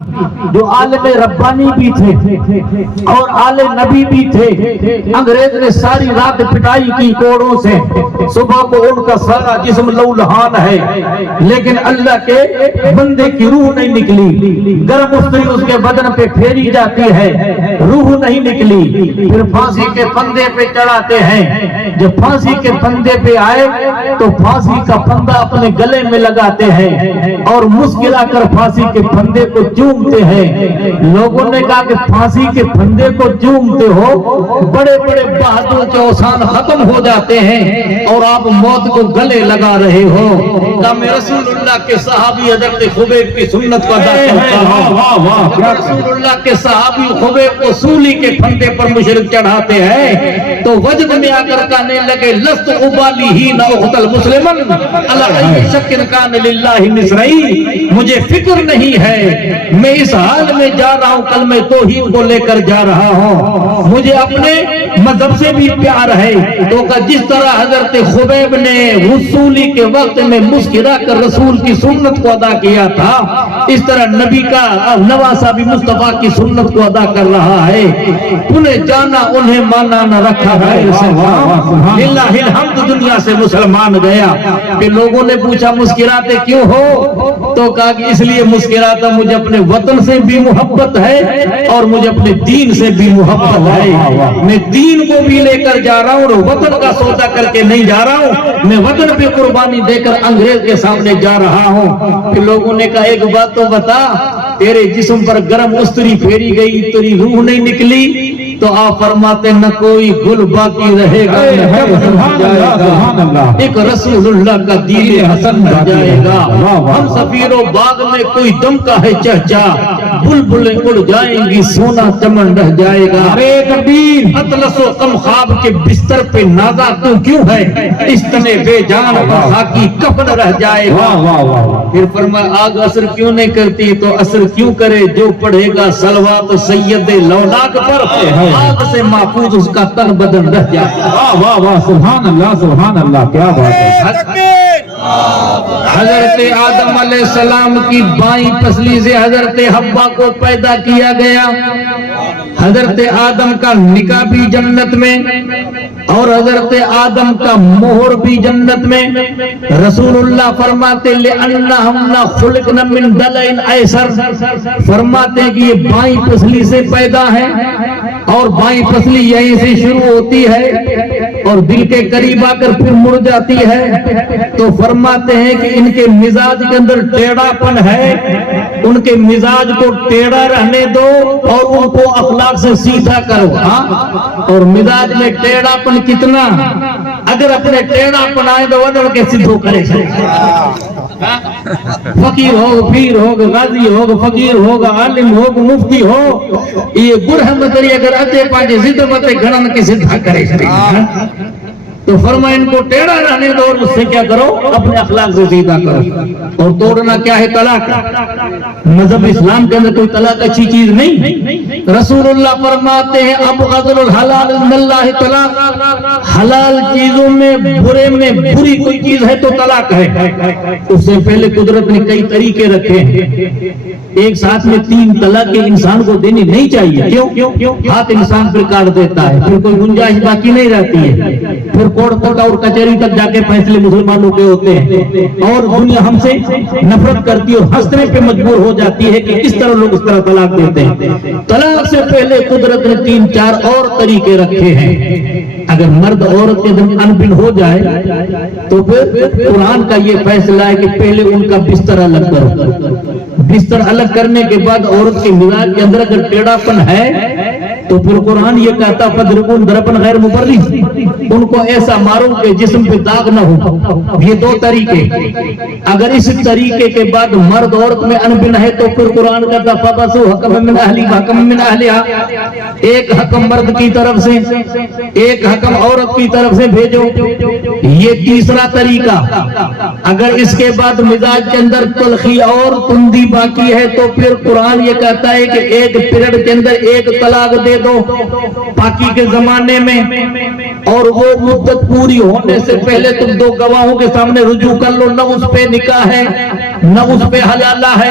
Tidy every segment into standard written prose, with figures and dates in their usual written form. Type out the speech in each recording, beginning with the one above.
جو عالم ربانی بھی تھے اور عالم نبی بھی تھے، انگریز نے ساری رات پٹائی کی کوڑوں سے، صبح کو ان کا سارا جسم لہولہان ہے، لیکن اللہ کے بندے کی روح نہیں نکلی۔ گرم استری اس کے بدن پہ پھیری جاتی ہے، روح نہیں نکلی۔ پھر پھانسی کے پھندے پہ چڑھاتے ہیں، جب پھانسی کے پھندے پہ آئے تو پھانسی کا پھندا اپنے گلے میں لگاتے ہیں اور مسکرا کر پھانسی کے پھندے کو چومتے ہیں۔ لوگوں نے کہا کہ پھانسی کے پھندے کو چومتے ہو، بڑے بڑے بہادر کے اوسان ختم ہو جاتے ہیں اور آپ موت کو گلے لگا رہے ہو۔ کہا میں رسول اللہ کے صحابی حضرت خبیب کی سنت کو ادا کرتا ہوں۔ رسول اللہ کے صحابی خبیب کو سولی کے پھندے پر مشرک چڑھاتے ہیں تو وجد میں آ کر کہنے لگے لست ابالی ہی نہ اقتل مسلمن علی ای شک کان للہ مصری، مجھے فکر نہیں ہے، میں اس حال میں جا رہا ہوں، کل میں توحید کو لے کر جا رہا ہوں، مجھے اپنے مذہب سے بھی پیار ہے۔ تو کہ جس طرح حضرت خبیب نے وصولی کے وقت میں مسکرا کر رسول کی سنت کو ادا کیا تھا، اس طرح نبی کا نواسا بھی مصطفیٰ کی سنت کو ادا کر رہا ہے۔ انہیں جانا انہیں مانا نہ رکھا ہے، للہ الحمد دنیا سے مسلمان گیا۔ پھر لوگوں نے پوچھا مسکراتے کیوں ہو؟ تو کہا کہ اس لیے مسکراتا مجھے اپنے وطن سے بھی محبت ہے اور مجھے اپنے دین سے بھی محبت ہے۔ میں دین کو بھی لے کر جا رہا ہوں اور وطن کا سودا کر کے نہیں جا رہا ہوں، میں وطن پہ قربانی دے کر انگریز کے سامنے جا رہا ہوں۔ پھر لوگوں نے کہا ایک بات تو بتا، تیرے جسم پر گرم استری پھیری گئی، تیری روح نہیں نکلی؟ تو آپ فرماتے نہ کوئی گل باقی رہے گا، ایک رسول اللہ کا دین حسن بن جائے گا۔ ہم سفیر و باغ میں کوئی دم کا ہے چہچہ، بلبلیں اڑ جائیں گی، سونا چمن رہ جائے گا۔ اطلس و کم خواب کے بستر پہ نازا تو کیوں ہے، اس تنے بے جان خاکی کفن رہ جائے گا۔ پھر فرمایا آگ اثر کیوں نہیں کرتی؟ تو اثر کیوں کرے جو پڑھے گا صلوات سید لولاک پر، آگ سے محفوظ اس کا تن بدن رہ جائے گا۔ واہ واہ سبحان اللہ سبحان اللہ، کیا بات ہے۔ حضرت آدم علیہ السلام کی بائیں پسلی سے حضرت حوا کو پیدا کیا گیا۔ حضرت آدم کا نکاح بھی جنت میں اور حضرت آدم کا مہر بھی جنت میں۔ رسول اللہ فرماتے لِأَنَّهُمْ خُلِقْنَا مِنْ ضَلْعٍ أَيْسَرٍ، فرماتے ہیں کہ یہ بائیں پسلی سے پیدا ہے اور بائیں پسلی یہیں سے شروع ہوتی ہے اور دل کے قریب آ کر پھر مڑ جاتی ہے۔ تو فرماتے ہیں کہ ان کے مزاج کے اندر ٹیڑھا پن ہے، ان کے مزاج کو ٹیڑھا رہنے دو اور ان کو اخلاق سے سیدھا کرو۔ اور مزاج میں ٹیڑھا پن کتنا، اگر اپنے ٹیڑھا پن آئے تو ودڑ کے سدھو کرے۔ فقیر ہو، پیر ہو، غازی ہو، فقیر ہوگا، عالم ہو، مفتی ہو، یہ گرہ مدری اگر اچھے پانچے زد متے گھڑن کے سدھا کرے۔ تو فرمایا ان کو ٹیڑھا رہنے دو اور اس سے کیا کرو، اپنے اخلاق سے سیدھا کرو۔ اور توڑنا کیا ہے؟ طلاق۔ مذہب اسلام کے اندر کوئی طلاق اچھی چیز نہیں۔ رسول اللہ فرماتے ہیں ابغض الحلال من اللہ طلاق، حلال چیزوں میں برے میں بری کوئی چیز ہے تو طلاق ہے۔ اس سے پہلے قدرت نے کئی طریقے رکھے ہیں، ایک ساتھ میں 3 طلاقیں انسان کو دینی نہیں چاہیے۔ کیوں؟ ہاتھ انسان پھر کاٹ دیتا ہے، پھر کوئی گنجائش باقی نہیں رہتی ہے، پھر کورٹ تک اور کچہری تک جا کے فیصلے مسلمانوں کے ہوتے ہیں اور دنیا ہم سے نفرت کرتی اور ہنسنے پہ مجبور ہو جاتی ہے کہ کس طرح لوگ اس طرح طلاق دیتے ہیں۔ طلاق سے پہلے قدرت نے 3-4 اور طریقے رکھے ہیں۔ اگر مرد عورت کے دم انبن ہو جائے تو پھر قرآن کا یہ فیصلہ ہے کہ پہلے ان کا بستر الگ کرو۔ بستر الگ کرنے کے بعد عورت کے مزاج کے اندر اگر ٹیڑھا پن ہے تو پھر قرآن یہ کہتا فَضْرِبُوهُمْ ضَرْبًا غَيْرَ مُبَرِّحٍ، ان کو ایسا مارو کہ جسم پہ داغ نہ ہو۔ یہ 2 طریقے۔ اگر اس طریقے کے بعد مرد عورت میں انبن ہے تو پھر قرآن کہتا فَبَعْثُوا حَكَمًا مِنْ أَهْلِهِ وَحَكَمًا مِنْ أَهْلِهَا، ایک حکم مرد کی طرف سے ایک حکم عورت کی طرف سے بھیجو۔ یہ تیسرا طریقہ۔ اگر اس کے بعد مزاج کے اندر تلخی اور تندی باقی ہے تو پھر قرآن یہ کہتا ہے کہ ایک پیریڈ کے اندر ایک طلاق دے دو پاکی کے زمانے میں، اور وہ مدت پوری ہونے سے پہلے تم 2 گواہوں کے سامنے رجوع کر لو، نہ اس پہ نکاح ہے نہ اس پہ حلالہ ہے،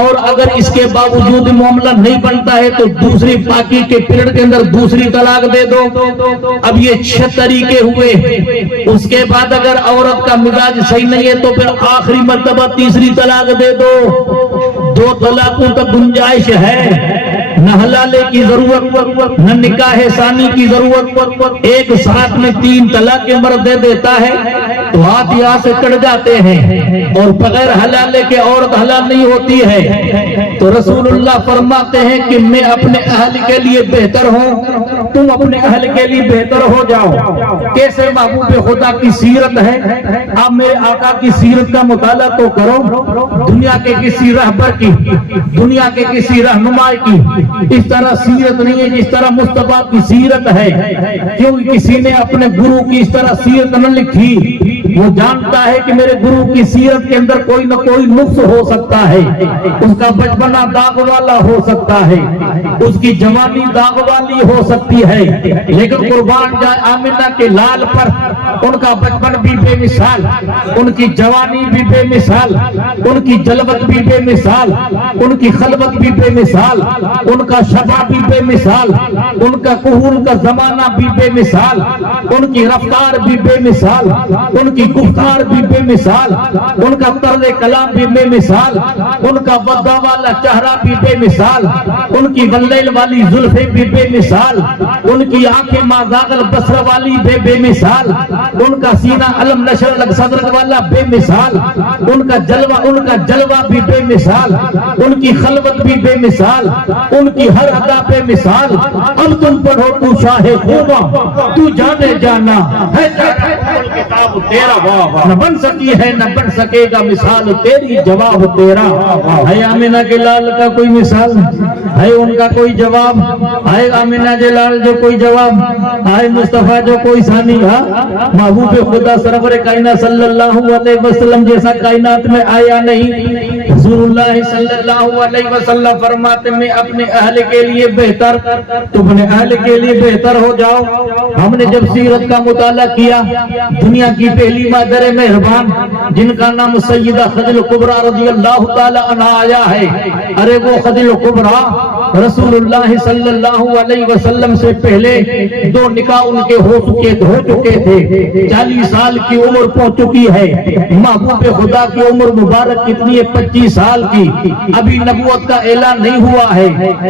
اور اگر اس کے باوجود معاملہ نہیں بنتا ہے تو دوسری باقی کے پیریڈ کے اندر دوسری طلاق دے دو. اب یہ 6 طریقے ہوئے. اس کے بعد اگر عورت کا مزاج صحیح نہیں ہے تو پھر آخری مرتبہ تیسری طلاق دے دو. 2 طلاقوں تک گنجائش ہے. نہ حلالے کی ضرورت نہ نکاح ثانی کی ضرورت. ایک ساتھ میں 3 طلاق کے مرد دے دیتا ہے تو ہاتھ یہاں سے کٹ جاتے ہیں. اور بغیر حلالے کے عورت حلال نہیں ہوتی ہے. تو رسول اللہ فرماتے ہیں کہ میں اپنے اہل کے لیے بہتر ہوں, تم اپنے اہل کے لیے بہتر ہو جاؤ. کیسے محبوب خدا کی سیرت ہے. آپ میرے آقا کی سیرت کا مطالعہ تو کرو. دنیا کے کسی رہبر کی, دنیا کے کسی رہنما کی اس طرح سیرت نہیں ہے جس طرح مصطفیٰ کی سیرت ہے. کیونکہ کسی نے اپنے گرو کی اس طرح سیرت نہ لکھی. وہ جانتا ہے کہ میرے گرو کی سیرت کے اندر کوئی نہ کوئی نقص ہو سکتا ہے. اس کا بچپنا داغ والا ہو سکتا ہے, اس کی جوانی داغ والی ہو سکتی ہے, لیکن قربان جائے آمنہ کے لال پر ان کا بچپن بھی بے مثال, ان کی جوانی بھی بے مثال, ان کی جلوت بھی بے مثال, ان کی خلوت بھی بے مثال, ان کا شفا بھی بے مثال, ان کا قہول کا زمانہ بھی بے مثال, ان کی رفتار بھی بے مثال, ان کی گفتار بھی بے مثال, ان کا طرز کلام بھی بے مثال, ان کا وضع والا چہرہ بھی بے مثال, ان کی واللیل والی زلفیں بھی بے مثال, ان کی آنکھیں ما زاغ البصر والی بے مثال, ان کا سینہ علم نشر لگ صدرک والا بے مثال, ان کا جلوہ بھی بے مثال, ان کی خلوت بھی بے مثال, ان کی ہر ادا بے مثال. اب تم پڑھو تو شاہ خوبا, تو جانے جانا ہے کتاب تیرا, نہ بن سکی ہے نہ بن سکے گا مثال تیری جواب تیرا. ہے آمنہ کے لال کا کوئی مثال, ہے ان کا کوئی جواب, ہے آمنہ کے لال جو کوئی جواب, ہے مصطفیٰ جو کوئی ثانی. محبوب خدا سرور کائنات صلی اللہ علیہ وسلم جیسا کائنات میں آیا نہیں. رسول اللہ صلی اللہ علیہ وسلم فرماتے میں اپنے اہل کے لیے بہتر, تو اپنے اہل کے لیے بہتر ہو جاؤ. ہم نے جب سیرت کا مطالعہ کیا, دنیا کی پہلی مادر مہربان جن کا نام سیدہ خدیجہ کبریٰ رضی اللہ تعالی عنہا آیا ہے. ارے وہ خدیجہ کبریٰ رسول اللہ صلی اللہ علیہ وسلم سے پہلے 2 نکاح ان کے ہو چکے تھے. 40 سال کی عمر پہنچ چکی ہے. محبوب خدا کی عمر مبارک کتنی ہے؟ 25 سال کی. ابھی نبوت کا اعلان نہیں ہوا ہے.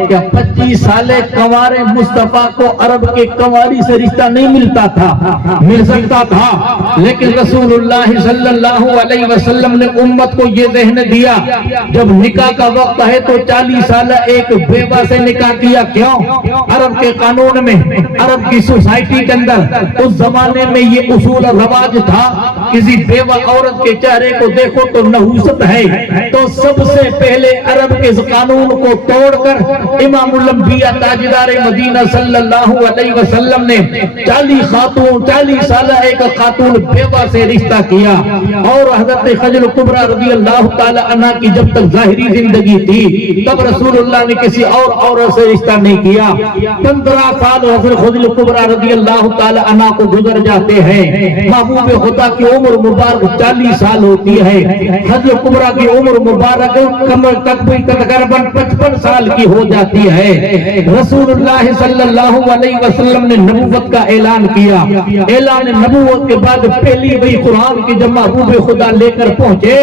کیا 25 سال کنوار مصطفیٰ کو عرب کے کنواری سے رشتہ نہیں ملتا تھا؟ مل سکتا تھا, لیکن رسول اللہ صلی اللہ علیہ وسلم نے امت کو یہ ذہن دیا جب نکاح کا وقت ہے تو 40 سال ایک بیوہ سے نکاح کیا. کیوں؟ عرب کے قانون میں, عرب کی سوسائٹی کے اندر اس زمانے میں یہ اصول رواج تھا, کسی بیوہ عورت کے چہرے کو دیکھو تو نحوست ہے. تو سب سے پہلے عرب کے اس قانون کو توڑ کر امام الانبیاء تاجدار مدینہ صلی اللہ علیہ وسلم نے 40 سالہ ایک خاتون بیوہ سے رشتہ کیا. اور حضرت خدیجہ کبریٰ رضی اللہ تعالی عنہ کی جب تک ظاہری زندگی تھی تب رسول اللہ نے کسی اور عورت سے رشتہ نہیں کیا. 15 سال حضرت خدیجہ کبریٰ رضی اللہ تعالی عنہ کو گزر جاتے ہیں. محبوب خدا کی عمر مبارک 40 سال ہوتی ہے. خدیجہ کبریٰ کی عمر مبارک کمر تک بھی تقریباً 55 سال کی ہو جاتی ہے. رسول اللہ صلی اللہ علیہ وسلم نے نبوت کا اعلان کیا. اعلان نبوت کے بعد پہلی وہی قرآن کی جب محبوب خدا لے کر پہنچے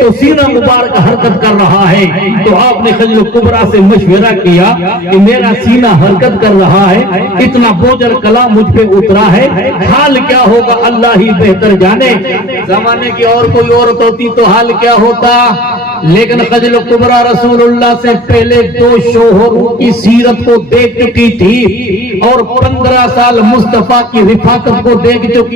تو سینہ مبارک حرکت کر رہا ہے. تو آپ نے خدیجہ کبریٰ سے مشورہ کیا کہ میرا سینہ حرکت کر رہا ہے, اتنا بوجھل کلام مجھ پہ اترا ہے, حال کیا ہوگا اللہ ہی بہتر جانے. زمانے کی اور کوئی عورت ہوتی تو حال کیا ہوتا, لیکن خدیجہ کبریٰ رسول اللہ سے پہلے 2 شوہروں کی سیرت کو دیکھ چکی تھی اور 15 سال مصطفیٰ کی رفاقت کو دیکھ چکی.